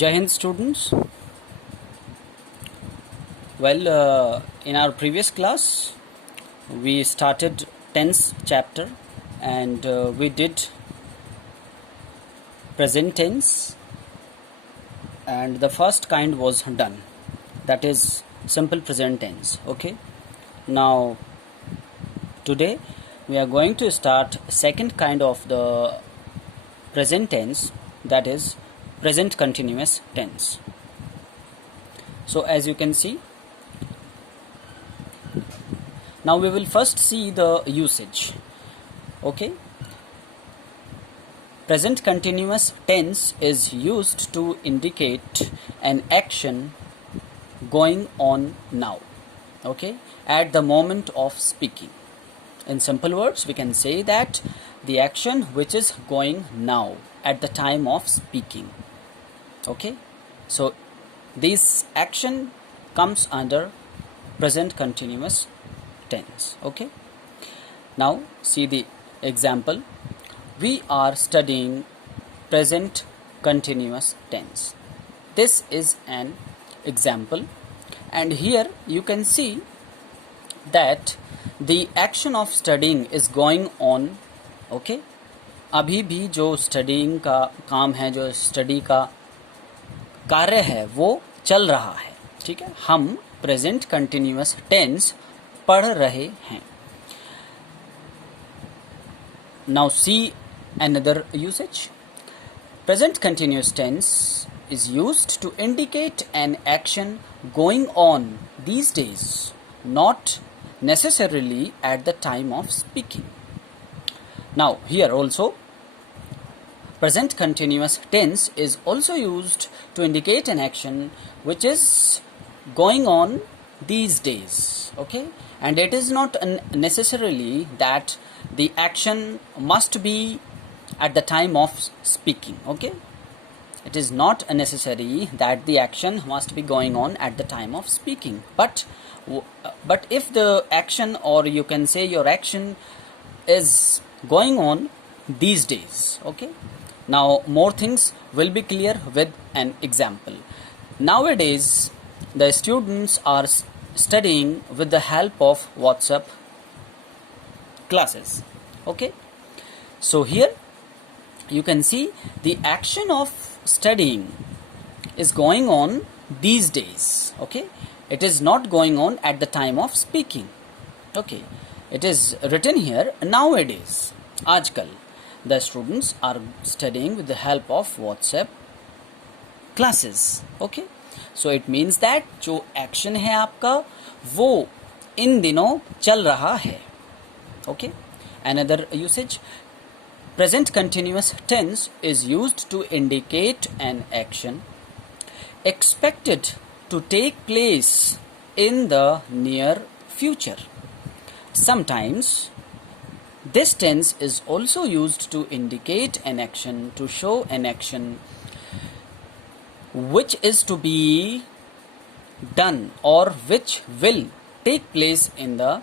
Jai Hind students. In our previous class we started tense chapter and we did present tense, and the first kind was done, that is simple present tense. Okay, now today we are going to start second kind of the present tense, that is present continuous tense. So as you can see, now we will first see the usage. Okay, present continuous tense is used to indicate an action going on now, okay, at the moment of speaking. In simple words, we can say that the action which is going now at the time of speaking. Okay, so this action comes under present continuous tense. Okay, now see the example. We are studying present continuous tense. This is an example, and here you can see that the action of studying is going on. Okay, अभी भी जो studying का काम है, जो study का कार्य है, वो चल रहा है. ठीक है, हम प्रेजेंट कंटिन्यूअस टेंस पढ़ रहे हैं. Now see another usage. Present continuous tense is used to indicate an action going on these days, not necessarily at the time of speaking. Now here also present continuous tense is also used to indicate an action which is going on these days. Okay, and it is not necessarily that the action must be at the time of speaking. Okay, it is not necessary that the action must be going on at the time of speaking, but if the action, or you can say your action, is going on these days. Okay, now more things will be clear with an example. Nowadays the students are studying with the help of WhatsApp classes. Okay, so here you can see the action of studying is going on these days. Okay, it is not going on at the time of speaking. Okay, it is written here nowadays. आजकल the students are studying with the help of WhatsApp classes. Okay, so it means that जो action है आपका वो इन दिनों चल रहा है. Okay, another usage. Present continuous tense is used to indicate an action expected to take place in the near future. Sometimes this tense is also used to indicate an action, to show an action which is to be done or which will take place in the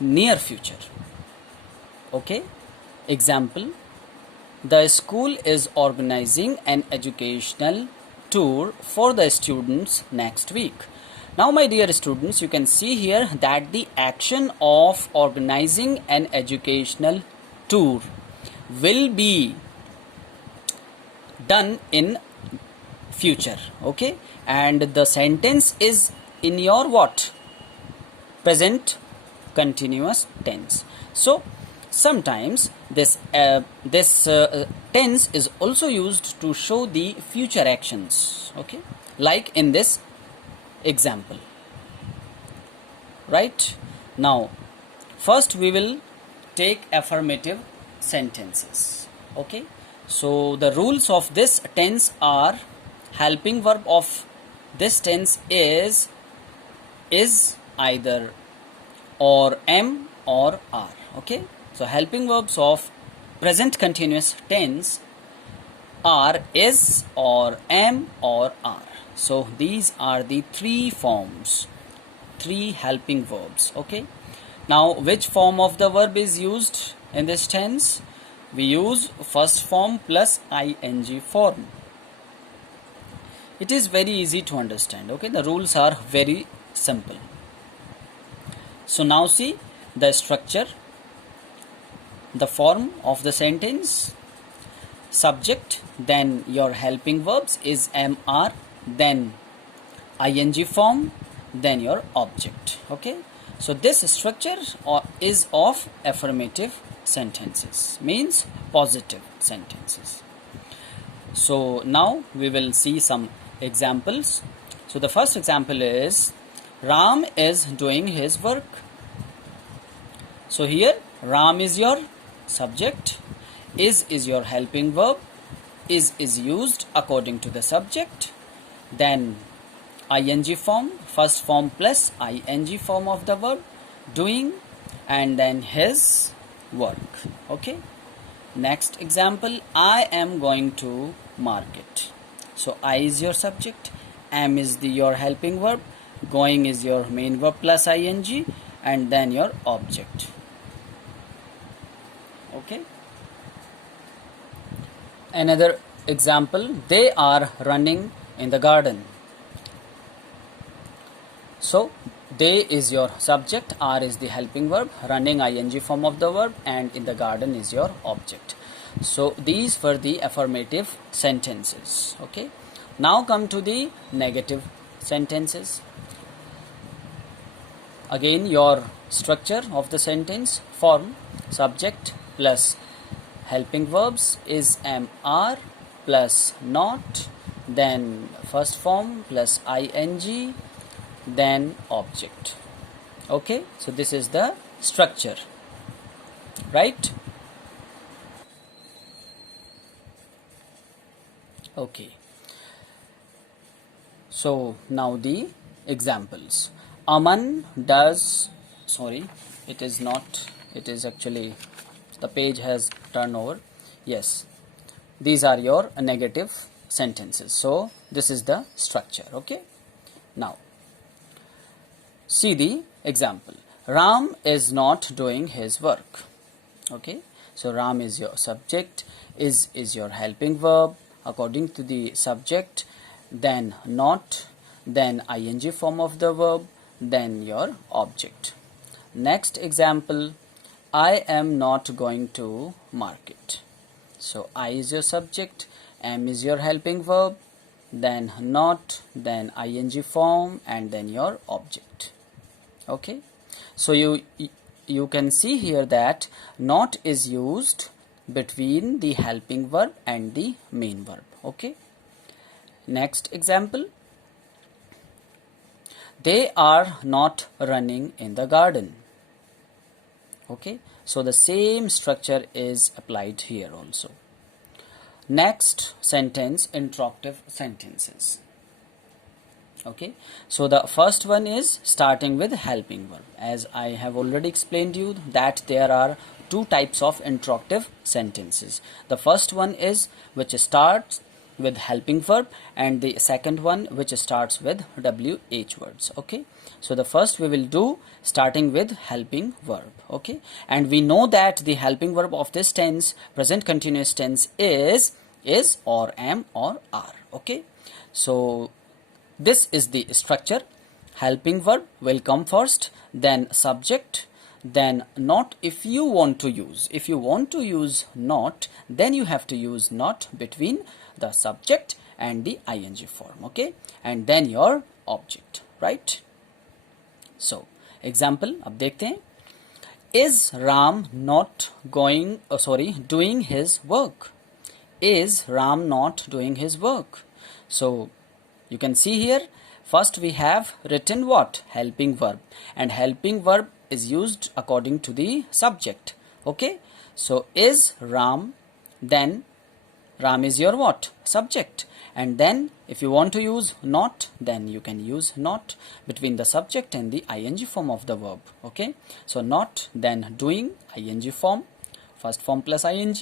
near future. Okay, example. The school is organizing an educational tour for the students next week. Now my dear students, you can see here that the action of organizing an educational tour will be done in future. Okay, and the sentence is in your what? Present continuous tense. So sometimes this tense is also used to show the future actions. Okay, like in this example. Right, now first we will take affirmative sentences. Okay, so the rules of this tense are: helping verb of this tense is either or, am or are. Okay, so helping verbs of present continuous tense are is or am or are. So these are the three forms, three helping verbs. Okay, now which form of the verb is used in this tense? We use first form plus ing form. It is very easy to understand. Okay, the rules are very simple. So now see the structure, the form of the sentence. Subject, then your helping verbs is MR, then ing form, then your object. Okay, so this structure is of affirmative sentences, means positive sentences. So now we will see some examples. So the first example is Ram is doing his work. So here Ram is your subject, is your helping verb, is used according to the subject, then ing form, first form plus ing form of the verb, doing, and then his work. Okay, next example, I am going to market. So I is your subject, am is your helping verb, going is your main verb plus ing, and then your object. Okay, another example, they are running in the garden. So they is your subject, are is the helping verb, running ing form of the verb, and in the garden is your object. So these were the affirmative sentences. Okay, now come to the negative sentences. Again, your structure of the sentence form, subject plus helping verbs is MR plus not, then first form plus ing, then object. Okay, so this is the structure, right? Okay, so now the examples. Aman does, sorry, it is not, it is actually, the page has turned over. Yes, these are your negative sentences. So this is the structure. Okay, now see the example. Ram is not doing his work. Okay, so Ram is your subject, is your helping verb according to the subject, then not, then ing form of the verb, then your object. Next example, I am not going to market. So I is your subject, am is your helping verb, then not, then ing form, and then your object. Okay, so you can see here that not is used between the helping verb and the main verb. Okay, next example, they are not running in the garden. Okay, so the same structure is applied here also. Next sentence, interruptive sentences. Okay, so the first one is starting with helping verb. As I have already explained you that there are two types of interruptive sentences. The first one is which starts with helping verb, and the second one which starts with WH words. Okay, so the first we will do starting with helping verb. Okay, and we know that the helping verb of this tense, present continuous tense, is or am or are. Okay, so this is the structure. Helping verb will come first, then subject, then not. If you want to use not, then you have to use not between the subject and the ing form. Okay, and then your object, right? So example अब देखते हैं. Is Ram not doing his work? Is Ram not doing his work? So you can see here, first we have written what? Helping verb, and helping verb is used according to the subject. Okay, so is Ram, then Ram is your what? Subject, and then if you want to use not, then you can use not between the subject and the ing form of the verb. Okay, so not, then doing, ing form, first form plus ing,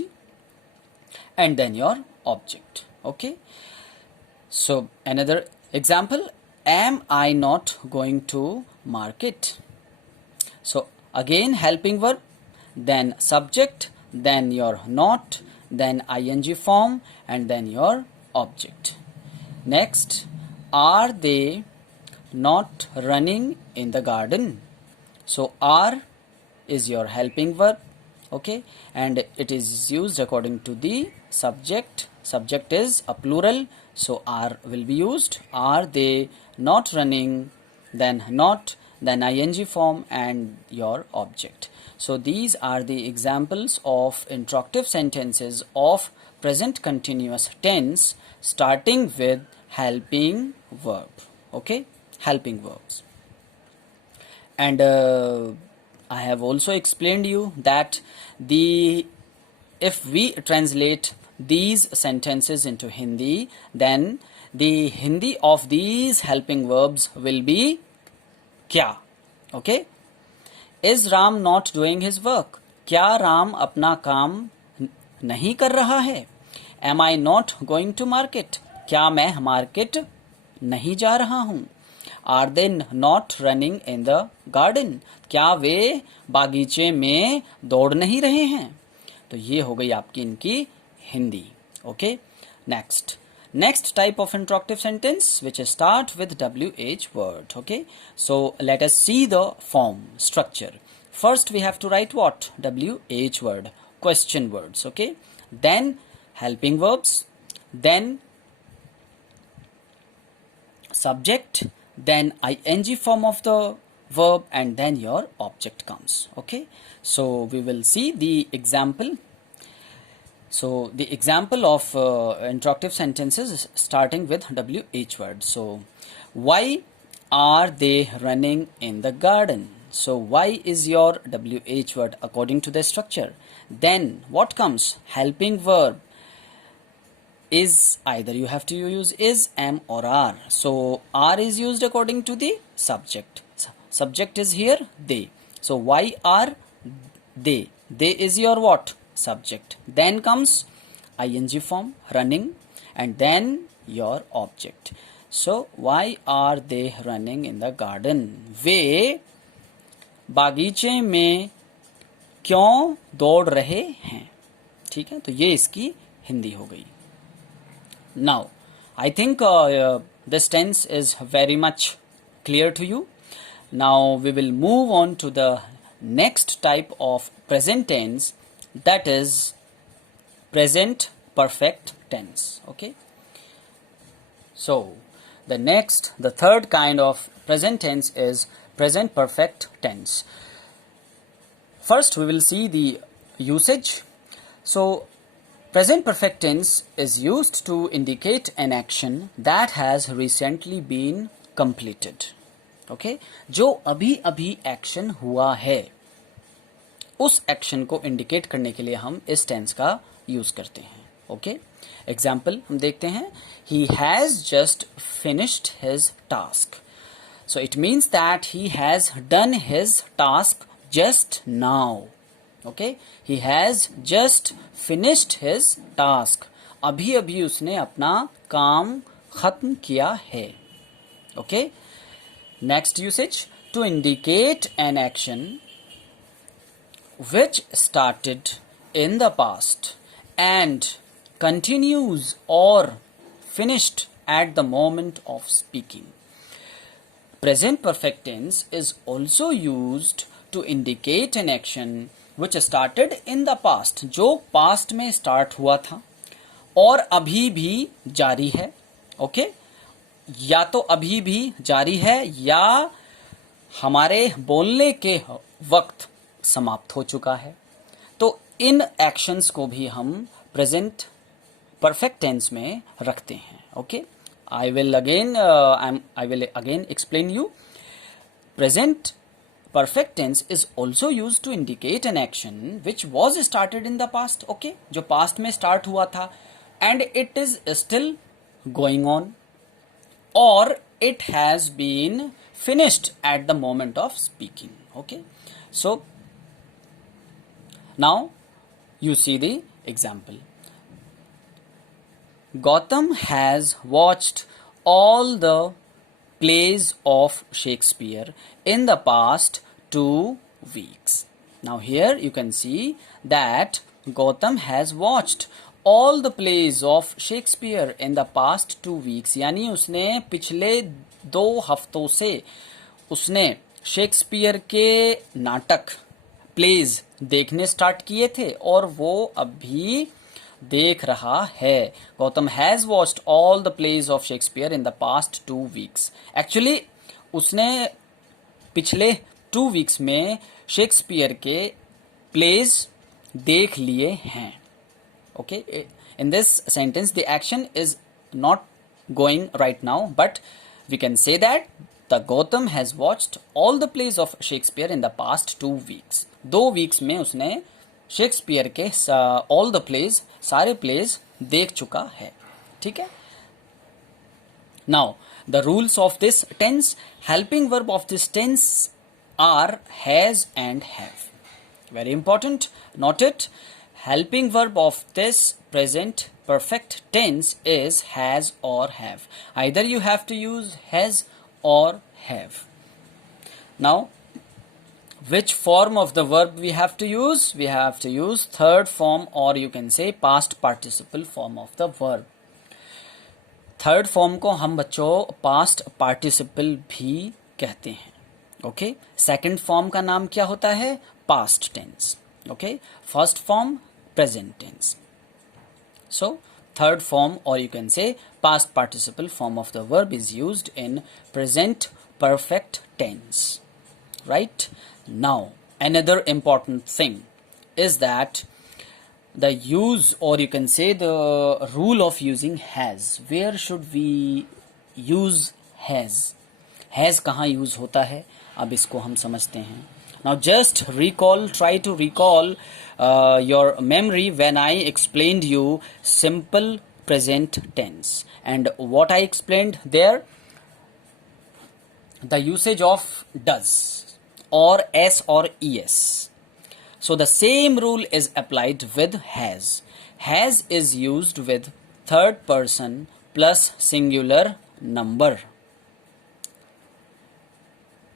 and then your object. Okay, so another example, am I not going to market? So again helping verb, then subject, then your not, then ing form, and then your object. Next, are they not running in the garden? So are is your helping verb, okay, and it is used according to the subject. Subject is a plural, so are will be used. Are they not running? Then not, then ing form and your object. So these are the examples of interruptive sentences of present continuous tense starting with helping verb, okay, helping verbs. And I have also explained you that if we translate these sentences into Hindi, then the Hindi of these helping verbs will be kya, okay. Is Ram not doing his work? क्या राम अपना काम नहीं कर रहा है? Am I not going to market? क्या मैं market नहीं जा रहा हूँ? Are they not running in the garden? क्या वे बागीचे में दौड़ नहीं रहे हैं? तो ये हो गई आपकी इनकी Hindi, okay. Next type of interruptive sentence which start with WH word, okay. So let us see the form structure. First we have to write what? WH word, question words, okay. Then helping verbs, then subject, then ing form of the verb, and then your object comes, okay. So we will see the example. So the example of interruptive sentences is starting with WH word. So why are they running in the garden? So why is your WH word according to the structure. Then what comes? Helping verb is, either you have to use is, am or are. So are is used according to the subject. Subject is here they. So why are they? They is your what? Subject. Then comes ing form, running, and then your object. So why are they running in the garden? वे बागीचे में क्यों दौड़ रहे हैं? ठीक है, तो ये इसकी हिंदी हो गई. Now I think this tense is very much clear to you. Now we will move on to the next type of present tense, that is present perfect tense, okay. So the third kind of present tense is present perfect tense. First we will see the usage. So present perfect tense is used to indicate an action that has recently been completed, okay. जो अभी अभी action हुआ है, उस action को indicate करने के लिए हम इस टेंस का यूज करते हैं, ओके. एग्जाम्पल हम देखते हैं. He has just finished his task. So it means that he has done his task just now, okay. He has just finished his task. अभी अभी उसने अपना काम खत्म किया है, okay. Next usage, to indicate an action which started in the past and continues or finished at the moment of speaking. Present perfect tense is also used to indicate an action which started in the past, जो past में start हुआ था और अभी भी जारी है, okay. या तो अभी भी जारी है या हमारे बोलने के वक्त समाप्त हो चुका है. तो इन एक्शंस को भी हम प्रेजेंट परफेक्ट टेंस में रखते हैं, okay. I will again explain you. Present perfect tense is also used to indicate an action which was started in the past, okay, जो past में start हुआ था and it is still going on or it has been finished at the moment of speaking, okay. So now you see the example. Gautam has watched all the plays of Shakespeare in the past 2 weeks. Now here you can see that Gautam has watched all the plays of Shakespeare in the past 2 weeks, यानी उसने पिछले 2 हफ्तों से उसने Shakespeare के नाटक pledge देखने start किए थे और वो अभी देख रहा है. Gautam has watched all the plays of Shakespeare in the past 2 weeks. एक्चुअली उसने पिछले 2 weeks में शेक्सपियर के प्लेज देख लिए हैं. Okay, in this sentence the action is not going right now, but we can say that the Gautam has watched all the plays of Shakespeare in the past 2 weeks. 2 weeks में उसने Shakespeare के all the plays, सारे plays देख चुका है. ठीक है. Now the rules of this tense, helping verb of this tense are has and have. Very important. Note it. Helping verb of this present perfect tense is has or have. Either you have to use has or have. Now, which form of the verb we have to use? We have to use third form, or you can say past participle form of the verb. Third form को हम बच्चों past participle भी कहते हैं. Okay. Second form का नाम क्या होता है? Past tense. Okay. First form present tense. So third form, or you can say past participle form of the verb, is used in present perfect tense. Right? Now another important thing is that the use, or you can say the rule of using has. Where should we use has? Has कहाँ use होता है? अब इसको हम समझते हैं. Now just recall, try to recall your memory when I explained you simple present tense. And what I explained there? The usage of does or s or es. So the same rule is applied with has. Has is used with third person plus singular number.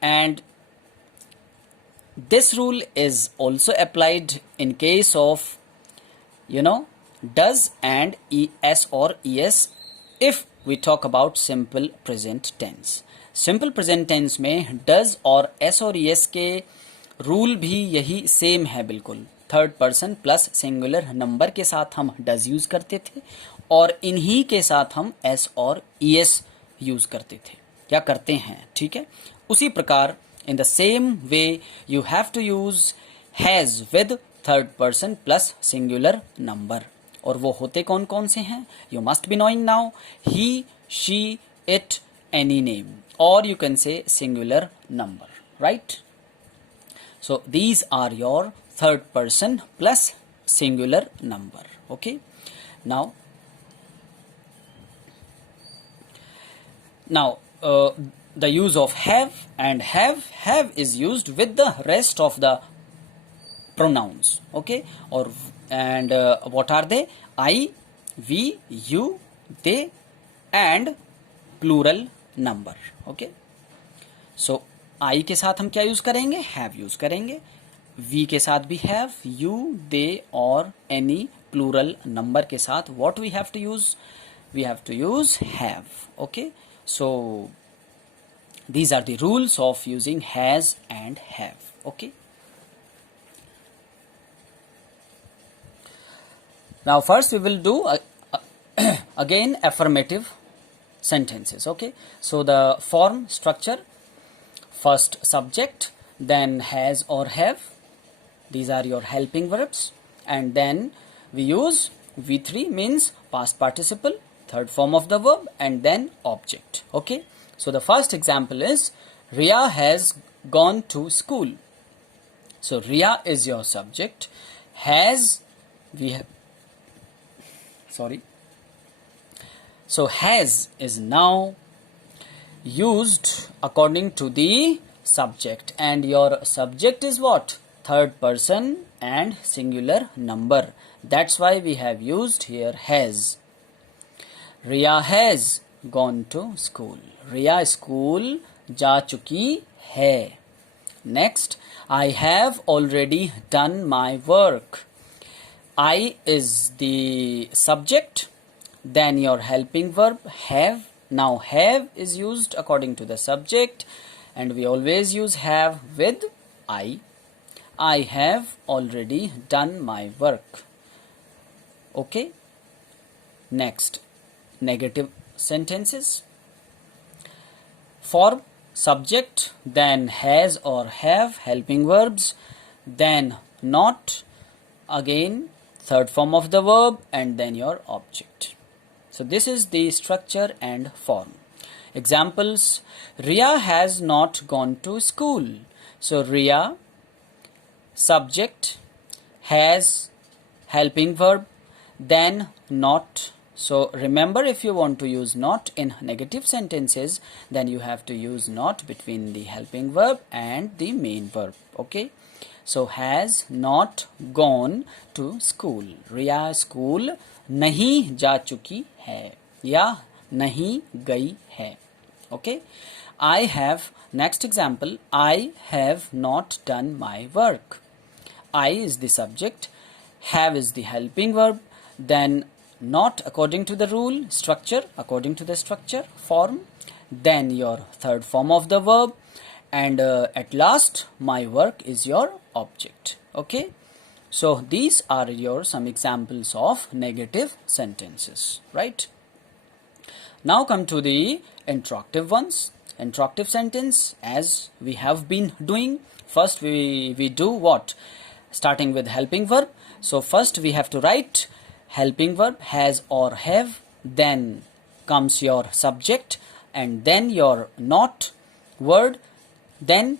And this rule is also applied in case of, does and es or es if we talk about simple present tense. Simple present tense में does और s और es के rule भी यही same है बिल्कुल. Third person plus singular number के साथ हम does यूज करते थे और इन्हीं के साथ हम s और es यूज करते थे या करते हैं. ठीक है. उसी प्रकार in the same way you have to use has with third person plus singular number. और वो होते कौन कौन से हैं? You must be knowing now. He, she, it, any name, or you can say singular number. Right? So these are your third person plus singular number. Okay. Now the use of have and have is used with the rest of the pronouns. Okay. Or and what are they? I, we, you, they, and plural number. Okay. So I के साथ हम क्या use करेंगे? have use करेंगे. we के साथ भी have, you, they और any plural number के साथ what we have to use? We have to use have. Okay. So these are the rules of using has and have. Okay. Now first we will do again affirmative sentences. Okay. So the form structure, first subject, then has or have. These are your helping verbs, and then we use V3 means past participle, third form of the verb, and then object. Okay. So the first example is Riya has gone to school. So Riya is your subject. Has So has is now used according to the subject, and your subject is what? Third person and singular number. That's why we have used here has. Riya has gone to school. Riya school जा चुकी है. Next, I have already done my work. I is the subject, then your helping verb have. Now have is used according to the subject, and we always use have with I. I have already done my work. Okay. Next, negative sentences. Form, subject, then has or have, helping verbs, then not, again third form of the verb, and then your object. So this is the structure and form. Examples: Ria has not gone to school. So Ria, subject, has, helping verb, then not. So remember, if you want to use not in negative sentences, then you have to use not between the helping verb and the main verb. Okay. So has not gone to school. Riya school नहीं जा चुकी है या नहीं गई है. Okay. I have, next example, I have not done my work. I is the subject, have is the helping verb, then not according to the rule, structure according to the structure, form, then your third form of the verb, and at last my work is your object. Okay. So these are your some examples of negative sentences, right? Now come to the interruptive ones. Interruptive sentence, as we have been doing, first we do what? Starting with helping verb. So first we have to write helping verb, has or have, then comes your subject, and then your not word, then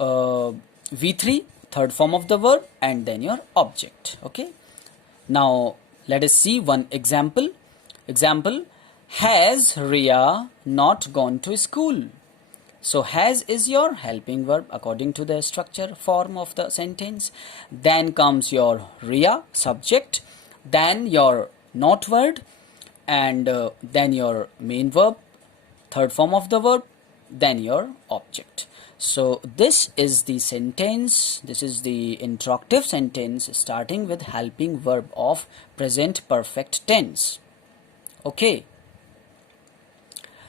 V3, third form of the verb, and then your object. Okay. Now let us see one example. Example: has Ria not gone to school? So has is your helping verb according to the structure form of the sentence. Then comes your Ria, subject, then your not word, and then your main verb, third form of the verb, then your object. So this is the sentence, this is the interruptive sentence starting with helping verb of present perfect tense. Okay.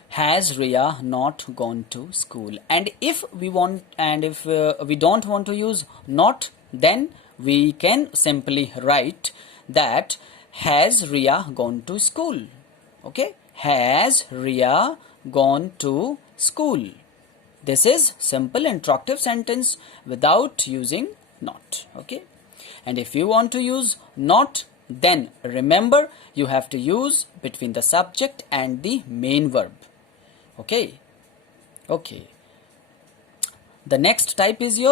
Has Ria not gone to school? And if we want, and if we don't want to use not, then we can simply write that has Ria gone to school? Okay. Has Ria gone to school? This is simple interruptive sentence without using not. Okay. And if you want to use not, then remember you have to use between the subject and the main verb. Okay. Okay. The next type is your